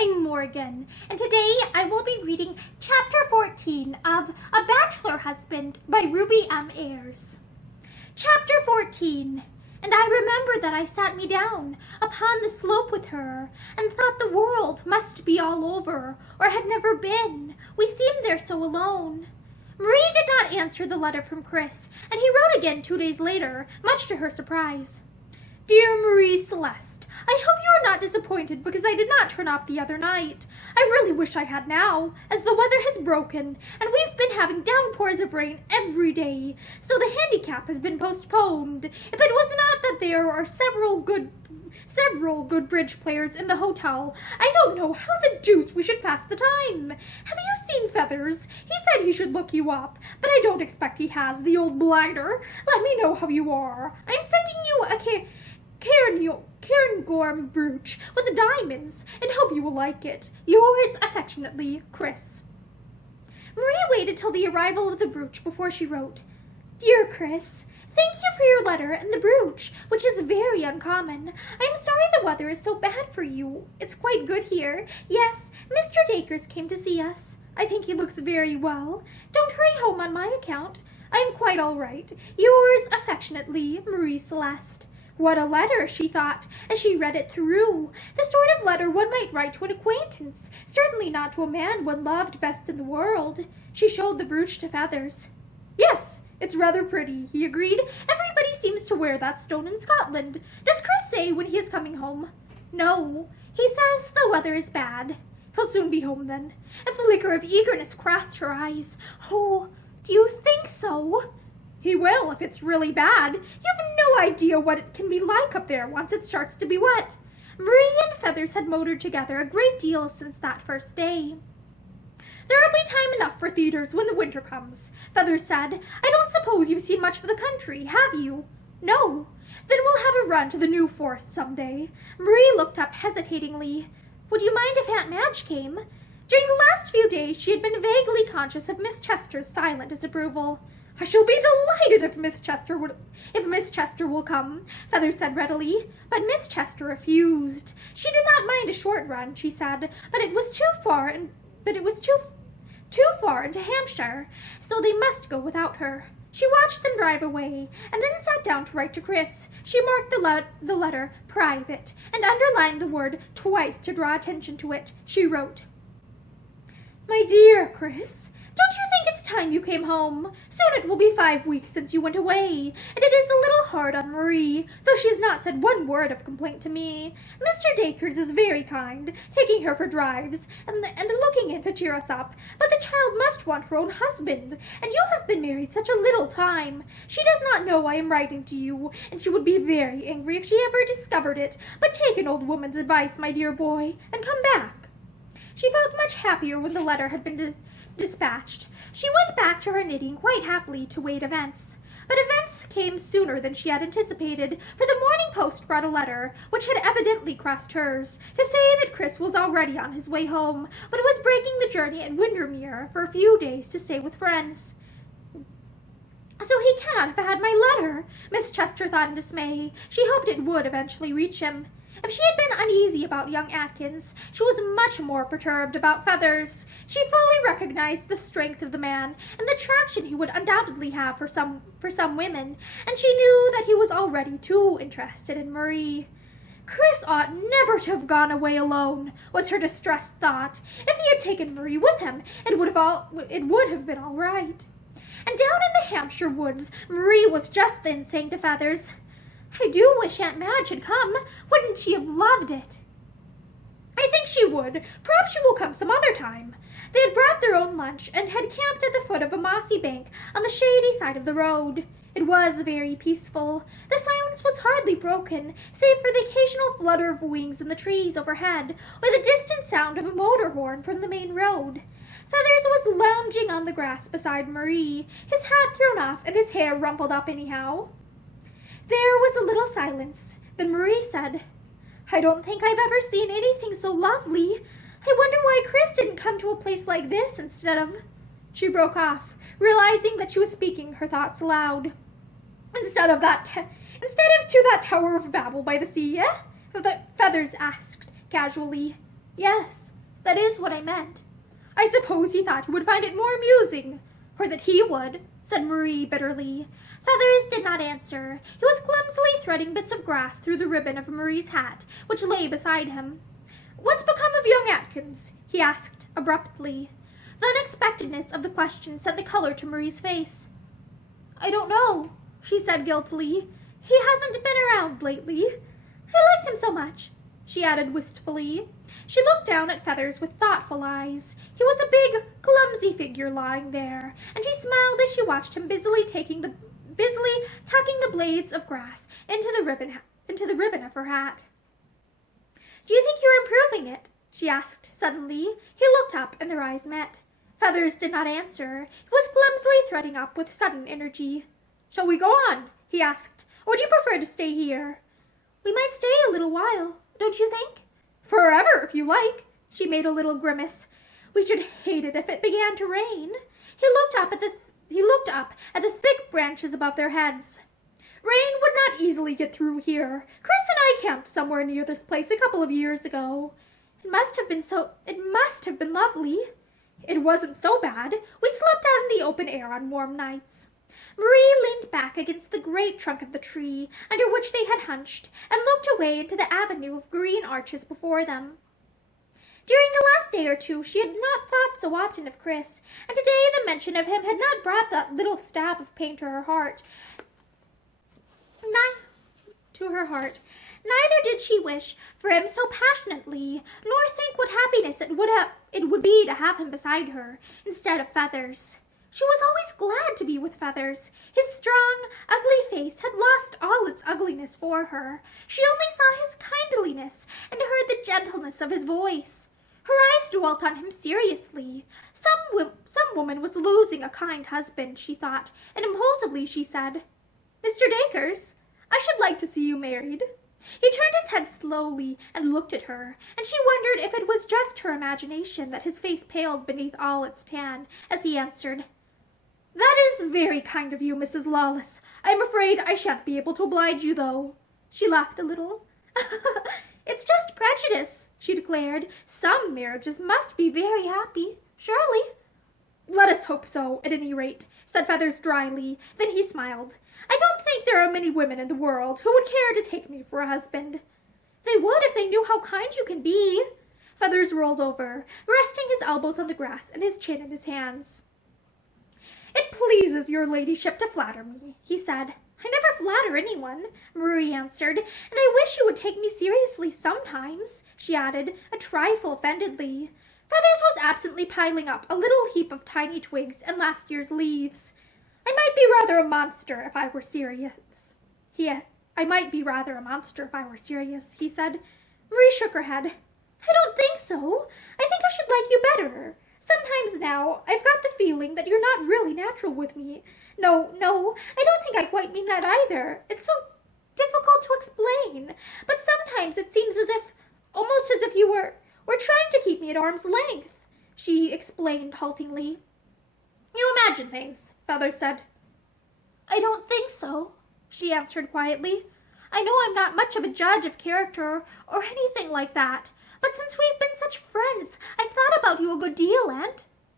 I'm Morgan, and today I will be reading Chapter 14 of A Bachelor Husband by Ruby M. Ayres. Chapter 14. And I remember that I sat me down upon the slope with her, and thought the world must be all over, or had never been. We seemed there so alone. Marie did not answer the letter from Chris, and he wrote again 2 days later, much to her surprise. Dear Marie Celeste, I hope you are not disappointed because I did not turn up the other night. I really wish I had now, as the weather has broken, and we've been having downpours of rain every day, so the handicap has been postponed. If it was not that there are several good bridge players in the hotel, I don't know how the deuce we should pass the time. Have you seen Feathers? He said he should look you up, but I don't expect he has, the old blighter. Let me know how you are. I'm sending you a Cairngorm brooch with the diamonds, and hope you will like it. Yours affectionately, Chris. Marie waited till the arrival of the brooch before she wrote, Dear Chris, thank you for your letter and the brooch, which is very uncommon. I'm sorry the weather is so bad for you. It's quite good here. Yes, Mr. Dacres came to see us. I think he looks very well. Don't hurry home on my account. I am quite all right. Yours affectionately, Marie Celeste. What a letter, she thought, as she read it through. The sort of letter one might write to an acquaintance, certainly not to a man one loved best in the world. She showed the brooch to Feathers. Yes, it's rather pretty, he agreed. Everybody seems to wear that stone in Scotland. Does Chris say when he is coming home? No, he says the weather is bad. He'll soon be home then. A flicker of eagerness crossed her eyes. Oh, do you think so? He will, if it's really bad. You have no idea what it can be like up there once it starts to be wet. Marie and Feathers had motored together a great deal since that first day. There will be time enough for theaters when the winter comes, Feathers said. I don't suppose you've seen much of the country, have you? No. Then we'll have a run to the New Forest some day. Marie looked up hesitatingly. Would you mind if Aunt Madge came? During the last few days she had been vaguely conscious of Miss Chester's silent disapproval. I shall be delighted if Miss Chester will come, Feathers said readily, but Miss Chester refused. She did not mind a short run, she said, but it was too far into Hampshire, so they must go without her. She watched them drive away, and then sat down to write to Chris. She marked the letter private, and underlined the word twice to draw attention to it. She wrote, My dear Chris, don't you think it's time you came home? Soon it will be 5 weeks since you went away, and it is a little hard on Marie, though she has not said one word of complaint to me. Mr. Dacres is very kind, taking her for drives, and looking in to cheer us up, but the child must want her own husband, and you have been married such a little time. She does not know I am writing to you, and she would be very angry if she ever discovered it, but take an old woman's advice, my dear boy, and come back. She felt much happier when the letter had been dispatched. She went back to her knitting quite happily to wait events. But events came sooner than she had anticipated, for the Morning Post brought a letter, which had evidently crossed hers, to say that Chris was already on his way home, but was breaking the journey at Windermere for a few days to stay with friends. So he cannot have had my letter, Miss Chester thought in dismay. She hoped it would eventually reach him. If she had been uneasy about young Atkins, she was much more perturbed about Feathers. She fully recognized the strength of the man and the attraction he would undoubtedly have for some women, and she knew that he was already too interested in Marie. Chris ought never to have gone away alone, was her distressed thought. If he had taken Marie with him, it would have been all right. And down in the Hampshire woods, Marie was just then saying to Feathers, I do wish Aunt Madge had come. Wouldn't she have loved it? I think she would. Perhaps she will come some other time. They had brought their own lunch and had camped at the foot of a mossy bank on the shady side of the road. It was very peaceful. The silence was hardly broken, save for the occasional flutter of wings in the trees overhead, or the distant sound of a motor horn from the main road. Feathers was lounging on the grass beside Marie, his hat thrown off and his hair rumpled up anyhow. There was a little silence. Then Marie said, I don't think I've ever seen anything so lovely. I wonder why Chris didn't come to a place like this instead of... She broke off, realizing that she was speaking her thoughts aloud. Instead of to that Tower of Babel by the sea, eh? Feathers asked, casually. Yes, that is what I meant. I suppose he thought you would find it more amusing, or that he would, said Marie bitterly. Feathers did not answer. He was clumsily threading bits of grass through the ribbon of Marie's hat, which lay beside him. What's become of young Atkins? He asked abruptly. The unexpectedness of the question sent the color to Marie's face. I don't know, she said guiltily. He hasn't been around lately. I liked him so much, she added wistfully. She looked down at Feathers with thoughtful eyes. He was a big, clumsy figure lying there, and she smiled as she watched him busily tucking the blades of grass into the ribbon of her hat. Do you think you're improving it? She asked suddenly. He looked up, and their eyes met. Feathers did not answer. He was clumsily threading up with sudden energy. Shall we go on? He asked. Or would you prefer to stay here? We might stay a little while, don't you think? Forever, if you like. She made a little grimace. We should hate it if it began to rain. He looked up at the thick branches above their heads. Rain would not easily get through here. Chris and I camped somewhere near this place a couple of years ago. It must have been lovely. It wasn't so bad. We slept out in the open air on warm nights. Marie leaned back against the great trunk of the tree under which they had hunched and looked away into the avenue of green arches before them. During the last day or two she had not thought so often of Chris, and today the mention of him had not brought that little stab of pain to her heart. Neither did she wish for him so passionately, nor think what happiness it would be to have him beside her, instead of Feathers. She was always glad to be with Feathers. His strong, ugly face had lost all its ugliness for her. She only saw his kindliness and heard the gentleness of his voice. Her eyes dwelt on him seriously. Some woman was losing a kind husband, she thought, and impulsively she said, Mr. Dacres, I should like to see you married. He turned his head slowly and looked at her, and she wondered if it was just her imagination that his face paled beneath all its tan as he answered, That is very kind of you, Mrs. Lawless. I am afraid I shan't be able to oblige you, though. She laughed a little. It's just prejudice, she declared. Some marriages must be very happy, surely. Let us hope so, at any rate, said Feathers dryly. Then he smiled. I don't think there are many women in the world who would care to take me for a husband. They would if they knew how kind you can be. Feathers rolled over, resting his elbows on the grass and his chin in his hands. It pleases your ladyship to flatter me, he said. I never flatter anyone, Marie answered, and I wish you would take me seriously sometimes, she added, a trifle offendedly. Feathers was absently piling up a little heap of tiny twigs and last year's leaves. I might be rather a monster if I were serious. He said. Marie shook her head. I don't think so. I think I should like you better. Sometimes now, I've got the feeling that you're not really natural with me. No, I don't think I quite mean that either. It's so difficult to explain. But sometimes it seems almost as if you were trying to keep me at arm's length, she explained haltingly. You imagine things, Feathers said. I don't think so, she answered quietly. I know I'm not much of a judge of character or anything like that, but since we've been such friends, I've thought about you a good deal, and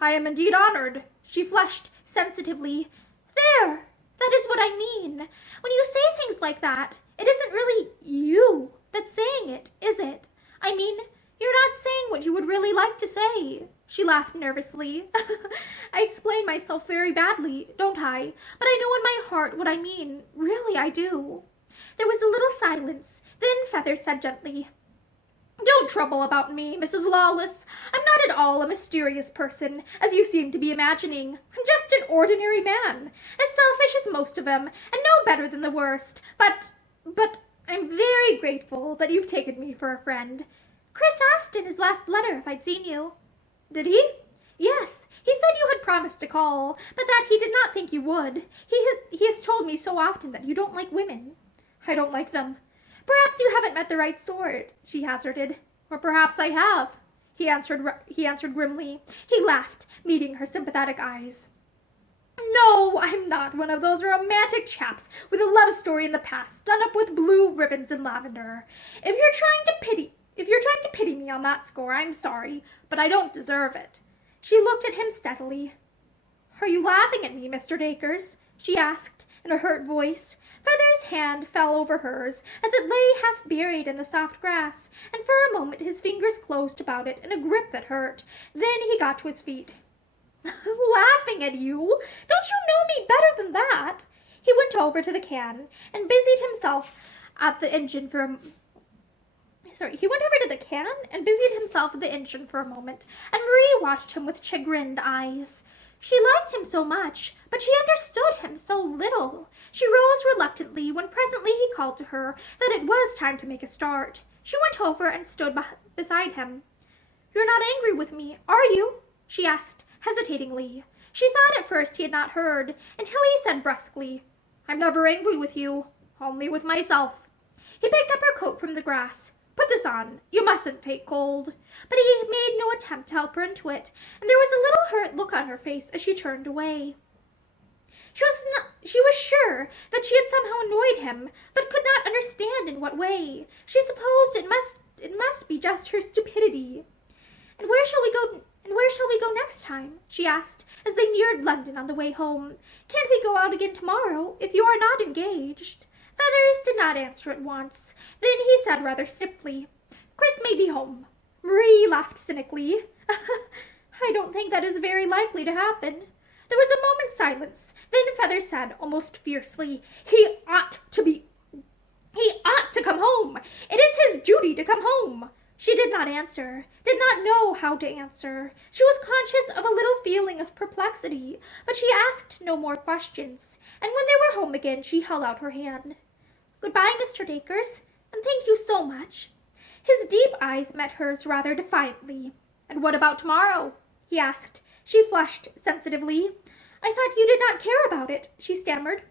I am indeed honored, she flushed sensitively. There, that is what I mean. When you say things like that, it isn't really you that's saying it, is it? I mean, you're not saying what you would really like to say. She laughed nervously. I explain myself very badly, don't I? But I know in my heart what I mean. Really, I do. There was a little silence. Then Feathers said gently, Don't trouble about me, Mrs. Lawless. I'm not at all a mysterious person, as you seem to be imagining. I'm just an ordinary man, as selfish as most of them, and no better than the worst. But I'm very grateful that you've taken me for a friend. Chris asked in his last letter if I'd seen you. Did he? Yes, he said you had promised to call, but that he did not think you would. He has told me so often that you don't like women. I don't like them. Perhaps you haven't met the right sort, she hazarded. Or perhaps I have, he answered grimly. He laughed, meeting her sympathetic eyes. No, I'm not one of those romantic chaps with a love story in the past done up with blue ribbons and lavender. If you're trying to pity me on that score, I'm sorry, but I don't deserve it. She looked at him steadily. Are you laughing at me, Mr. Dacres? She asked in a hurt voice. Feather's hand fell over hers as it lay half buried in the soft grass, and for a moment his fingers closed about it in a grip that hurt. Then he got to his feet. Laughing at you? Don't you know me better than that? He went over to the can and busied himself at the engine for a moment, and Marie watched him with chagrined eyes. She liked him so much, but she understood him so little. She rose reluctantly when presently he called to her that it was time to make a start. She went over and stood beside him. You're not angry with me, are you? She asked hesitatingly. She thought at first he had not heard, until he said brusquely, I'm never angry with you, only with myself. He picked up her coat from the grass. Put this on. You mustn't take cold. But he made no attempt to help her into it, and there was a little hurt look on her face as she turned away. She was sure that she had somehow annoyed him, but could not understand in what way. She supposed it must be just her stupidity. And where shall we go next time? She asked as they neared London on the way home. Can't we go out again tomorrow, if you are not engaged? Feathers did not answer at once. Then he said rather stiffly, Chris may be home. Marie laughed cynically. I don't think that is very likely to happen. There was a moment's silence. Then Feathers said, almost fiercely, He ought to come home. It is his duty to come home. She did not answer, did not know how to answer. She was conscious of a little feeling of perplexity, but she asked no more questions, and when they were home again, she held out her hand. Goodbye, Mr. Dacres, and thank you so much. His deep eyes met hers rather defiantly. And what about tomorrow? He asked. She flushed sensitively. I thought you did not care about it, she stammered.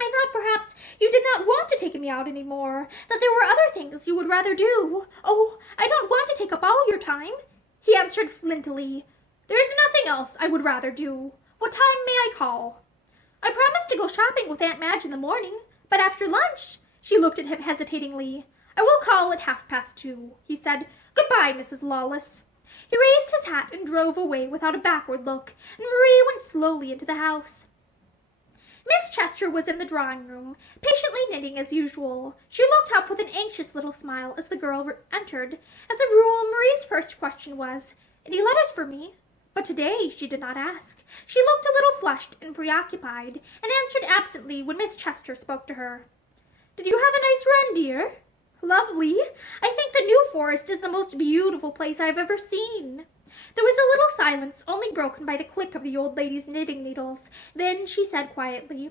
I thought perhaps you did not want to take me out any more, that there were other things you would rather do. Oh, I don't want to take up all your time, he answered flintily. There is nothing else I would rather do. What time may I call? I promised to go shopping with Aunt Madge in the morning, but after lunch, she looked at him hesitatingly. I will call at 2:30, he said. Goodbye, Mrs. Lawless. He raised his hat and drove away without a backward look, and Marie went slowly into the house. Miss Chester was in the drawing-room, patiently knitting as usual. She looked up with an anxious little smile as the girl entered. As a rule, Marie's first question was, Any letters for me? But today she did not ask. She looked a little flushed and preoccupied, and answered absently when Miss Chester spoke to her. Did you have a nice run, dear? Lovely. I think the New Forest is the most beautiful place I have ever seen. There was a little silence, only broken by the click of the old lady's knitting needles. Then she said quietly,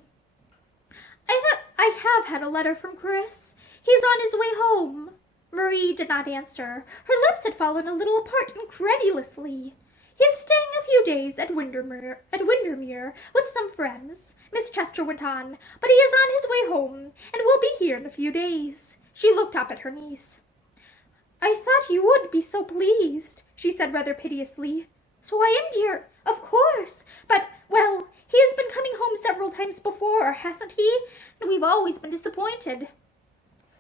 I have had a letter from Chris. He's on his way home. Marie did not answer. Her lips had fallen a little apart incredulously. He is staying a few days at Windermere with some friends, Miss Chester went on, but he is on his way home, and will be here in a few days. She looked up at her niece. I thought you would be so pleased, she said rather piteously. So I am, dear, of course, but, well, he has been coming home several times before, hasn't he? And we've always been disappointed.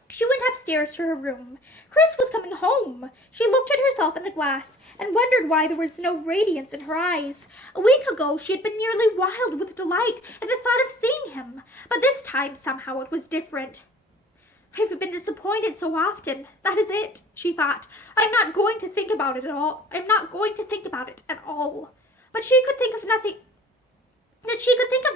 She went upstairs to her room. Chris was coming home. She looked at herself in the glass and wondered why there was no radiance in her eyes. A week ago she had been nearly wild with delight at the thought of seeing him, but this time somehow it was different. I've been disappointed so often. That is it, she thought. I'm not going to think about it at all. But she could think of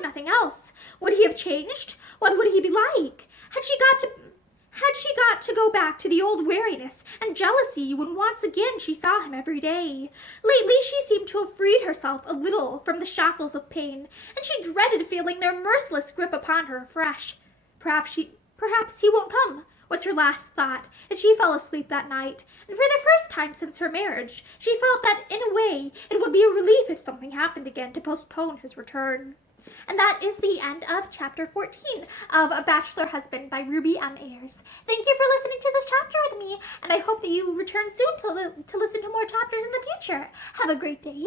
nothing else. Would he have changed? What would he be like? Had she got to go back to the old wariness and jealousy when once again she saw him every day? Lately she seemed to have freed herself a little from the shackles of pain, and she dreaded feeling their merciless grip upon her afresh. Perhaps he won't come, was her last thought, and she fell asleep that night. And for the first time since her marriage, she felt that, in a way, it would be a relief if something happened again to postpone his return. And that is the end of chapter 14 of A Bachelor Husband by Ruby M. Ayres. Thank you for listening to this chapter with me, and I hope that you return soon to listen to more chapters in the future. Have a great day.